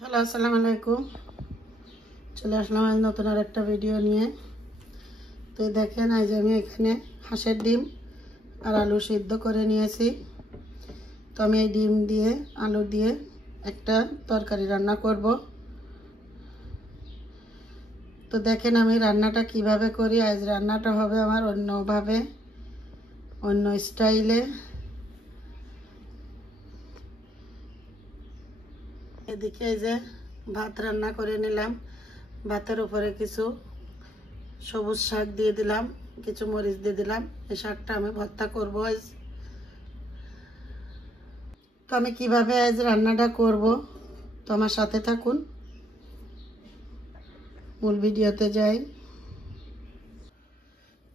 Hello, আসসালামু আলাইকুম। চলে আসলাম আজ নতুন আর একটা ভিডিও নিয়ে। তো দেখেন, আজ আমি এখানে হাঁসের ডিম আর আলু সিদ্ধ করে নিয়েছি। তো আমি এই ডিম দিয়ে আলু দিয়ে একটা তরকারি রান্না করব। তো দেখেন আমি রান্নাটা কিভাবে করি। আজ রান্নাটা হবে আমার অন্যভাবে, অন্য স্টাইলে। এদিকে এই যে ভাত রান্না করে নিলাম। ভাতের উপরে কিছু সবুজ শাক দিয়ে দিলাম, কিছু মরিচ দিয়ে দিলাম। এই শাকটা আমি ভর্তা করব আজ। তো আমি কিভাবে আজ রান্নাটা করব, তো আমার সাথে থাকুন, মূল ভিডিওতে যাই।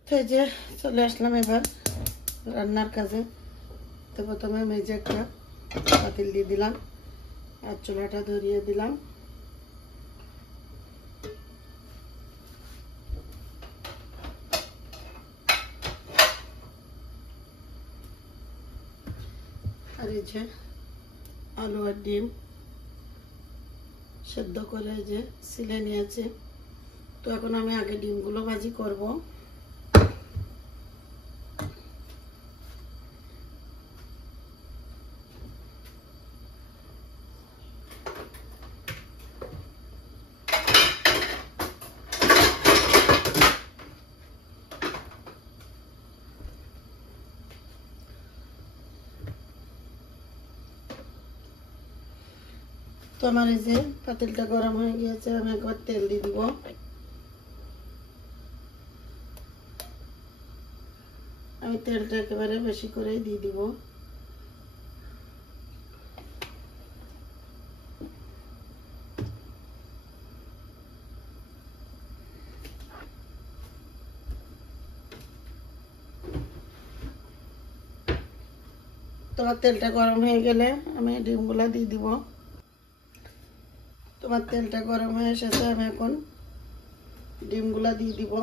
তো এই যে চলে আসলাম এবার রান্নার কাজে। তো প্রথমে মেজে একটা পাতিল দিয়ে দিলাম আর চুলাটা ধরিয়ে দিলাম। আর এই যে আলু আর ডিম সেদ্ধ করে যে ছিলে নিয়েছি। তো এখন আমি আগে ডিমগুলো ভাজি করব। তো আমার এই যে পাতিলটা গরম হয়ে গিয়েছে, আমি একবার তেল দিয়ে দিব। আমি তেলটা একেবারে বেশি করেই দিয়ে দিব। তোমার তেলটা গরম হয়ে গেলে আমি ডিমগুলা দিয়ে দিব। তোমার তেলটা গরম হয়ে এসেছে, আমি এখন ডিমগুলা দিয়ে দিব।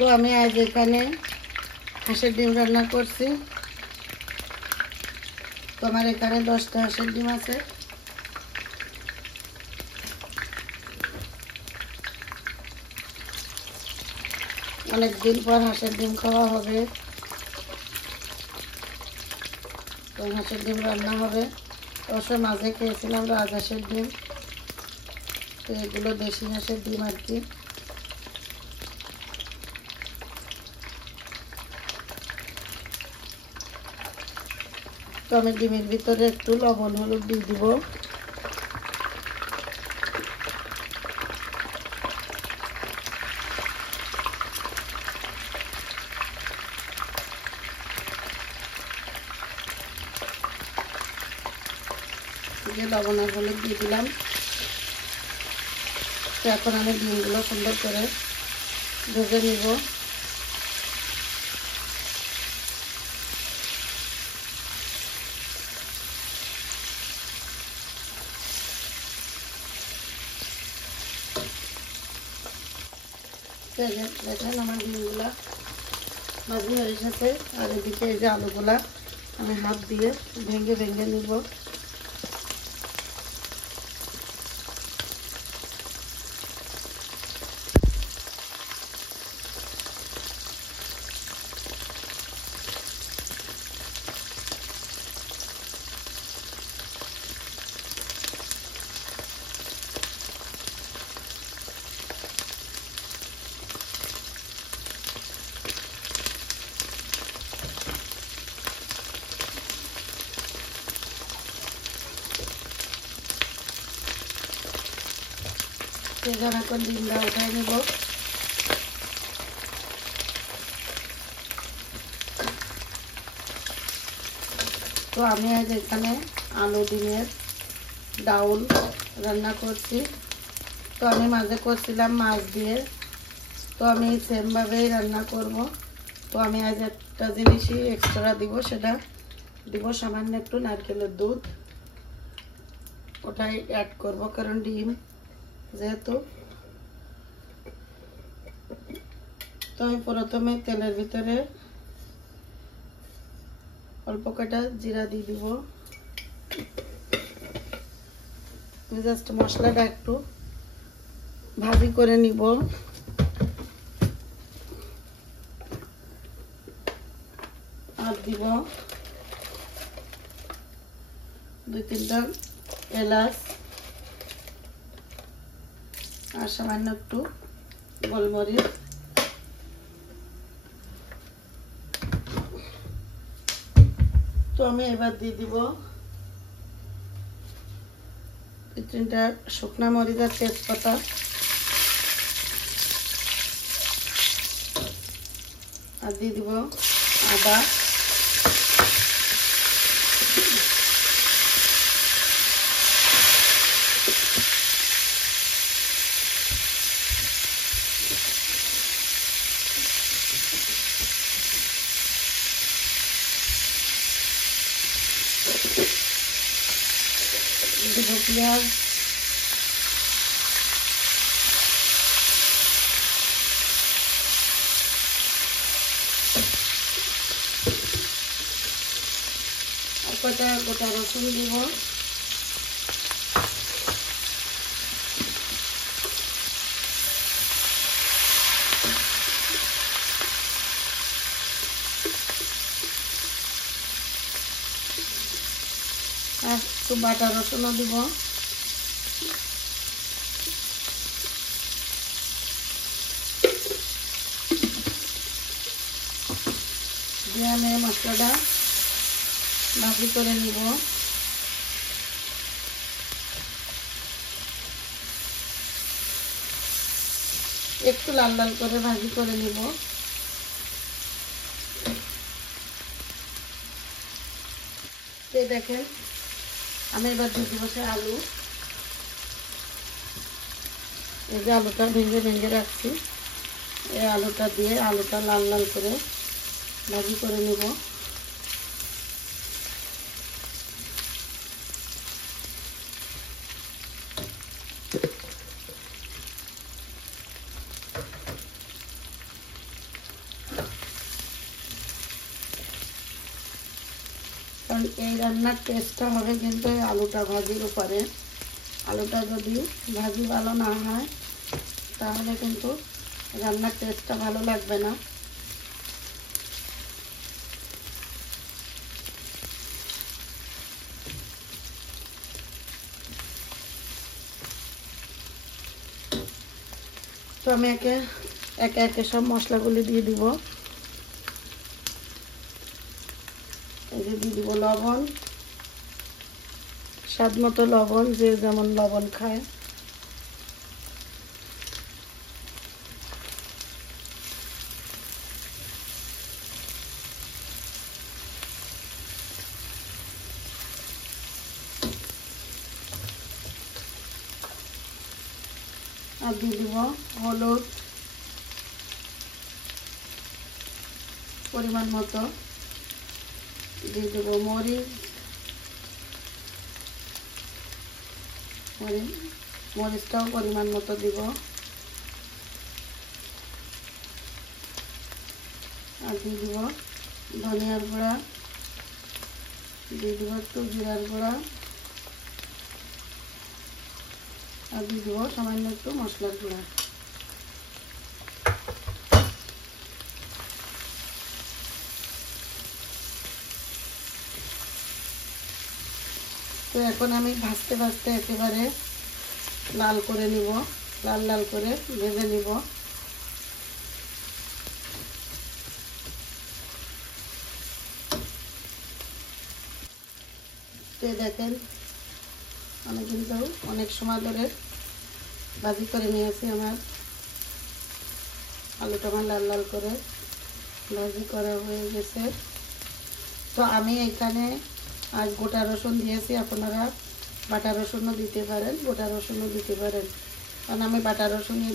তো আমি আজ এখানে হাঁসের ডিম রান্না করছি। তো আমার এখানে 10টা হাঁসের ডিম আছে। অনেকদিন পর হাঁসের ডিম খাওয়া হবে, তো হাঁসের ডিম রান্না হবে। অবশ্য মাঝে খেয়েছিলাম রাজহাঁসের ডিম। তো এগুলো দেশি হাঁসের ডিম আর কি। তো আমি ডিমের ভিতরে একটু লবণ হলুদ দিয়ে দিব। লবণ আর হলুদ দিয়ে দিলাম। তো এখন আমি ডিমগুলো সুন্দর করে ভেজে নিব। দেখেন আমার ডিমগুলা ভাজি হয়ে এসেছে। আর এদিকে এই যে আলুগুলা আমি হাত দিয়ে ভেঙে ভেঙে নিব। সেজন্য এখন ডিমটা উঠাই নেব। তো আমি আজ এখানে আলু ডিমের ডাউল রান্না করছি। তো আমি মাঝে করছিলাম মাছ দিয়ে, তো আমি সেমভাবেই রান্না করব। তো আমি আজ একটা জিনিসই এক্সট্রা দিব, সেটা দিব সামান্য একটু নারকেলের দুধ। ওটাই অ্যাড করব কারণ ডিম যেহেতু। তো আমি প্রথমে তেলের ভিতরে অল্প কটা জিরা দিয়ে দিব। জাস্ট মশলাটা একটু ভাজি করে নিব। আর দিব 2-3টা এলাচ আর সামান্য একটু গোলমরিচ। তো আমি এবার দিয়ে দিব 2-3টা শুকনা মরিচ আর তেজপাতা। আর দিয়ে দিব আদা, দিব পেঁয়াজ, আর কটা গোটা রসুন দিব। আর একটু বাটা রসুনও দিব। দিয়ে আমি মশলাটা ভাজি করে নিব। একটু লাল লাল করে ভাজি করে নিব। দেখেন আমি এবার দিয়ে দিব আলু। এই যে আলুটা ভেঙে ভেঙে রাখছি, এই আলুটা দিয়ে আলুটা লাল লাল করে ভাজি করে নিব। কারণ এই রান্নার টেস্টটা হবে কিন্তু এই আলুটা ভাজির উপরে। আলুটা যদি ভাজি ভালো না হয় তাহলে কিন্তু রান্নার টেস্টটা ভালো লাগবে না। তো আমি একে একে সব মশলাগুলি দিয়ে দিব। এই যে দিয়ে দিব লবণ, স্বাদ মতো লবণ, যে যেমন লবণ খায়। আর দিয়ে দিব হলুদ পরিমাণ মতো, দিয়ে দেব মরিচটাও পরিমাণ মতো দিব। আর দিয়ে দিব ধনিয়ার গুঁড়া, দিয়ে দিব একটু জিরার গুঁড়া, আর দিয়ে দিব সামান্য একটু মশলার গুঁড়া। তো এখন আমি ভাজতে ভাজতে একেবারে লাল করে নিব, লাল লাল করে ভেজে নিব। তো দেখেন আমি কিন্তু অনেক সময় ধরে ভাজি করে নিয়েছি। আমার আলুটা আমার লাল লাল করে ভাজি করা হয়ে গেছে। তো আমি এখানে আজ গোটা রসুন দিয়েছি, আপনারা বাটা রসুনও দিতে পারেন, গোটা রসুনও দিতে পারেন। কারণ আমি বাটা রসুনই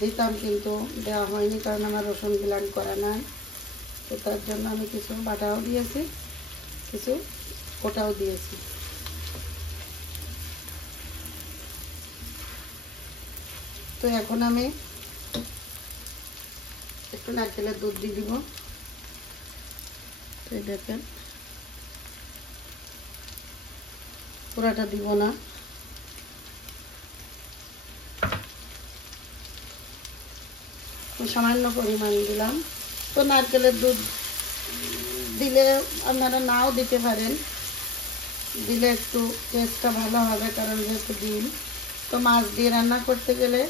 দিতাম, কিন্তু দেওয়া হয়নি কারণ আমার রসুন ব্লেন্ড করা নাই। তো তার জন্য আমি কিছু বাটাও দিয়েছি, কিছু গোটাও দিয়েছি। তো এখন আমি একটু নারকেলের দুধ দিয়ে দিব। তো দেখেন পুরাটা দিব না, সামান্য পরিমাণ দিলাম। তো নারকেলের দুধ দিলে আপনারা নাও দিতে পারেন, দিলে একটু টেস্টটা ভালো হবে, কারণ যেহেতু ডিম। তো মাছ দিয়ে রান্না করতে গেলে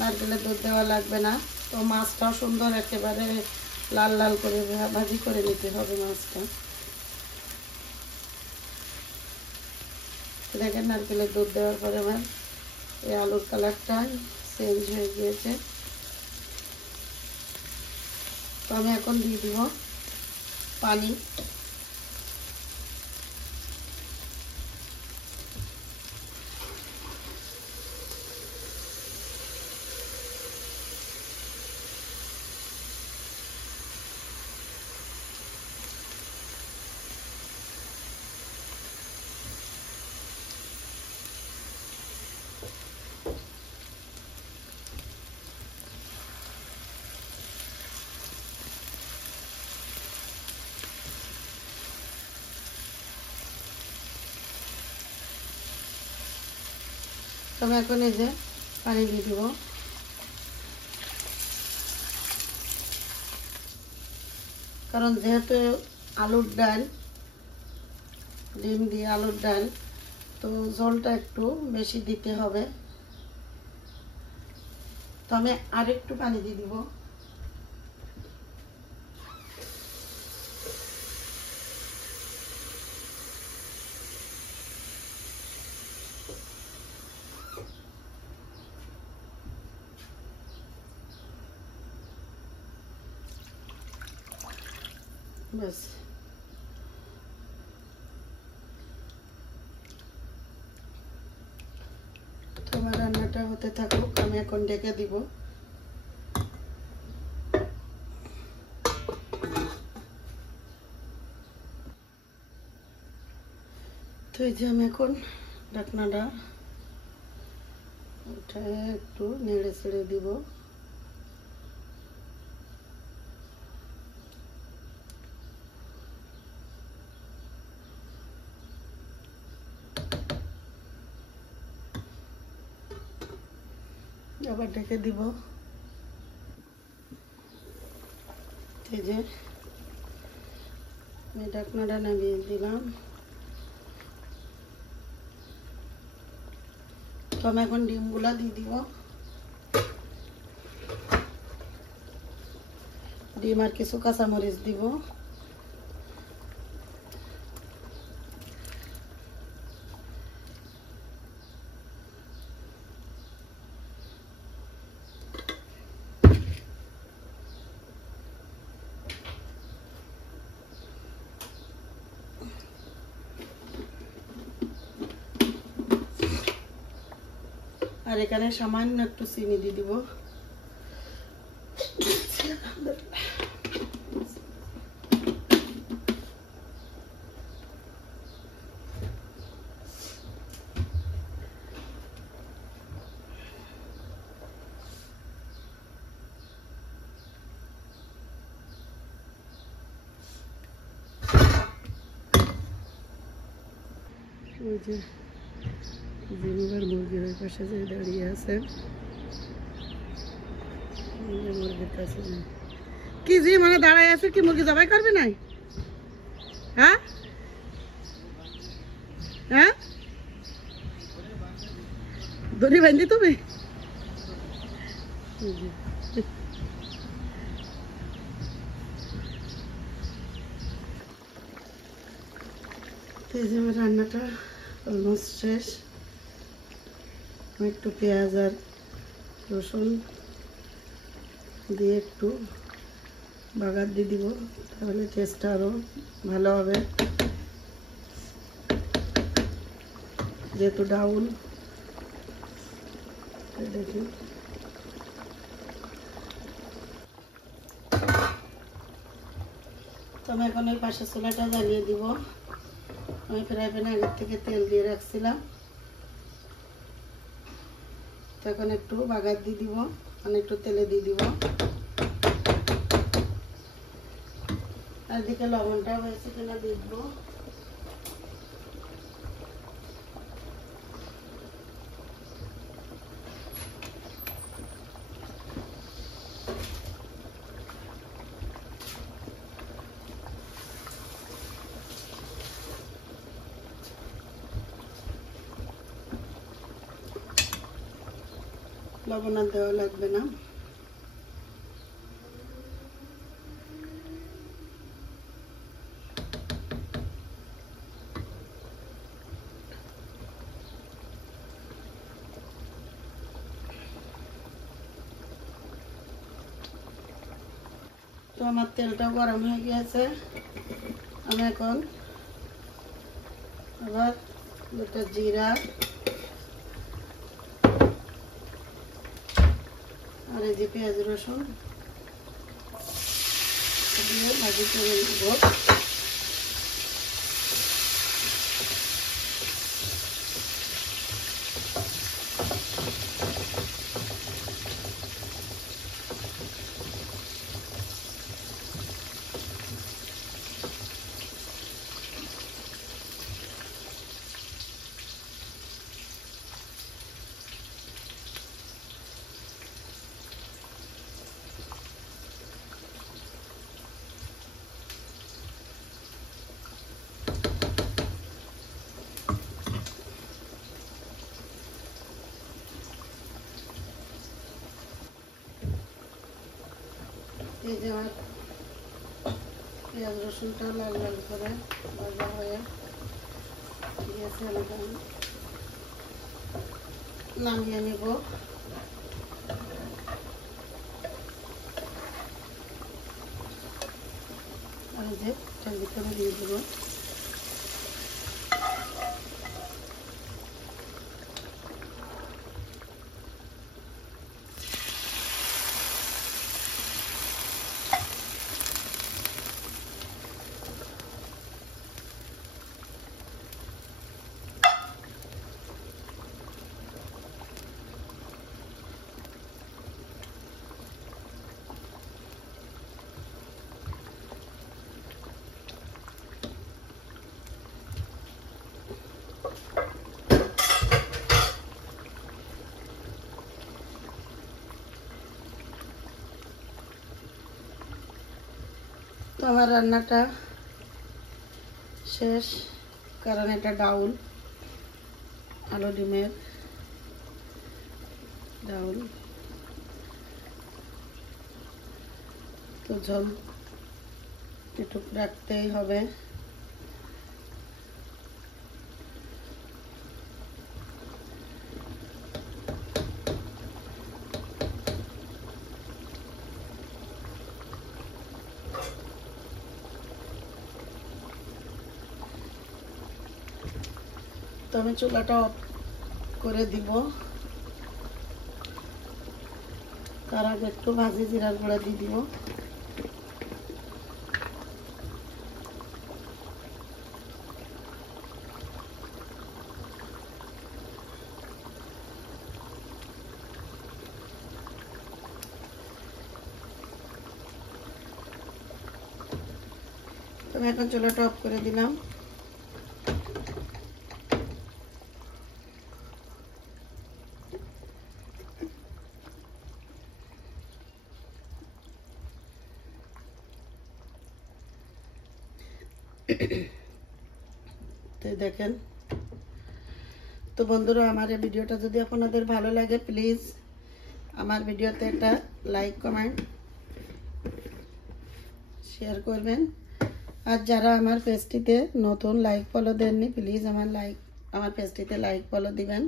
নারকেলের দুধ দেওয়া লাগবে না। তো মাছটাও সুন্দর একেবারে লাল লাল করে ভাজি করে নিতে হবে মাছটা। দেখেন নারকেলের দুধ দেওয়ার পরে আমার এই আলুর কালারটা চেঞ্জ হয়ে গিয়েছে। তো আমি এখন দিয়ে দিব পানি। তো আমি এখন এই যে পানি দিয়ে দিব। কারণ যেহেতু আলুর ডাল, ডিম দিয়ে আলুর ডাল, তো ঝোলটা একটু বেশি দিতে হবে। তো আমি আরেকটু পানি দিয়ে দিব। ব্যাস, তোমার রান্নাটা হতে থাকুক, আমি এখন ঢেকে দিব। তো এই যে আমি এখন ঢাকনাটা উঠায় একটু নেড়ে ছেড়ে দিব। আবার ঢেকে দিব। এই যে আমি ঢাকনাটা নামিয়ে দিলাম। তো আমি এখন ডিমগুলা দিয়ে দিব। ডিম আর কিছু কাঁচামরিচ দিব। আর এখানে সামান্য একটু চিনি দিয়ে দিব। ওই যে জিনিবার মুরগির ওই পাশে যে দাঁড়িয়ে আছে, মুরগির কাছে কি জি মানে দাঁড়ায় আছে, কি মুরগি জবাই করবি নাই? হ্যাঁ হ্যাঁ, দড়ি বাঁধি তুমি? এই যে আমার রান্নাটা অলমোস্ট শেষ। একটু পেঁয়াজ আর রসুন দিয়ে একটু বাগার দিয়ে দিব, তাহলে টেস্টটা আরও ভালো হবে। যেহেতু ডাউল, দেখি তো আমি এখন ওই পাশের চুলাটা জ্বালিয়ে দিব। আমি ফ্রাই প্যানে আগের থেকে তেল দিয়ে রাখছিলাম, তো এখন একটু বাগার দিয়ে দিব, মানে একটু তেলে দিয়ে দিব। আর এদিকে লবণটা হয়েছে কিনা দেখবো। লবণ আর দেওয়া লাগবে না। তো আমার তেলটাও গরম হয়ে গিয়েছে। আমি এখন আবার দুটো জিরা আর এই যে পেঁয়াজ রসুন দিয়ে ভাজি করে নেব। এই যে আমার পেঁয়াজ রসুনটা লাল লাল করে ভাজা হয়ে গিয়েছে, আমি নামিয়ে নেব। আর এই যে এটার ভিতরে দিয়ে দেবো। তো আমার রান্নাটা শেষ, কারণ এটা ডাউল, আলু ডিমের ডাউল। তো ঝোল একটু রাখতেই হবে। তো আমি চুলাটা অফ করে দিব। তার আগে একটু ভাজি জিরার গুঁড়া দিয়ে দিব। আমি এখন চুলাটা অফ করে দিলাম। তো দেখেন, তো বন্ধুরা আমার এই ভিডিওটা যদি আপনাদের ভালো লাগে প্লিজ আমার ভিডিওতে একটা লাইক কমেন্ট শেয়ার করবেন। আর যারা আমার পেজটিতে নতুন লাইক ফলো দেননি প্লিজ আমার পেজটিতে লাইক ফলো দিবেন।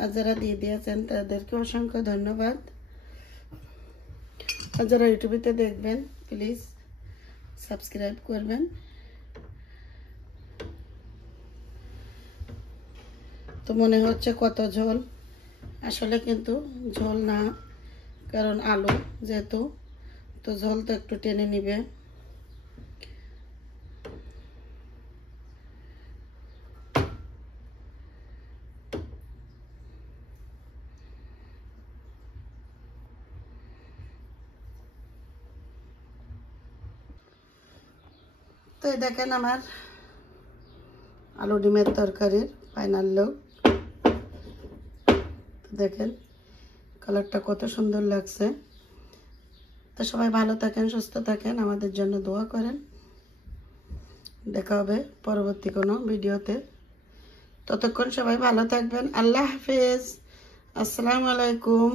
আর যারা দিয়ে দিয়েছেন তাদেরকে অসংখ্য ধন্যবাদ। আর যারা ইউটিউবেতে দেখবেন প্লিজ সাবস্ক্রাইব করবেন। তো মনে হচ্ছে কত ঝোল, আসলে কিন্তু ঝোল না, কারণ আলু যেহেতু, তো ঝোল তো একটু টেনে নিবে। তো এই দেখেন আমার আলু ডিমের তরকারির ফাইনাল লুক। দেখেন কালারটা কত সুন্দর লাগছে। তো সবাই ভালো থাকেন, সুস্থ থাকেন, আমাদের জন্য দোয়া করেন। দেখা হবে পরবর্তী কোনো ভিডিওতে। ততক্ষণ সবাই ভালো থাকবেন। আল্লাহ হাফেজ। আসসালামু আলাইকুম।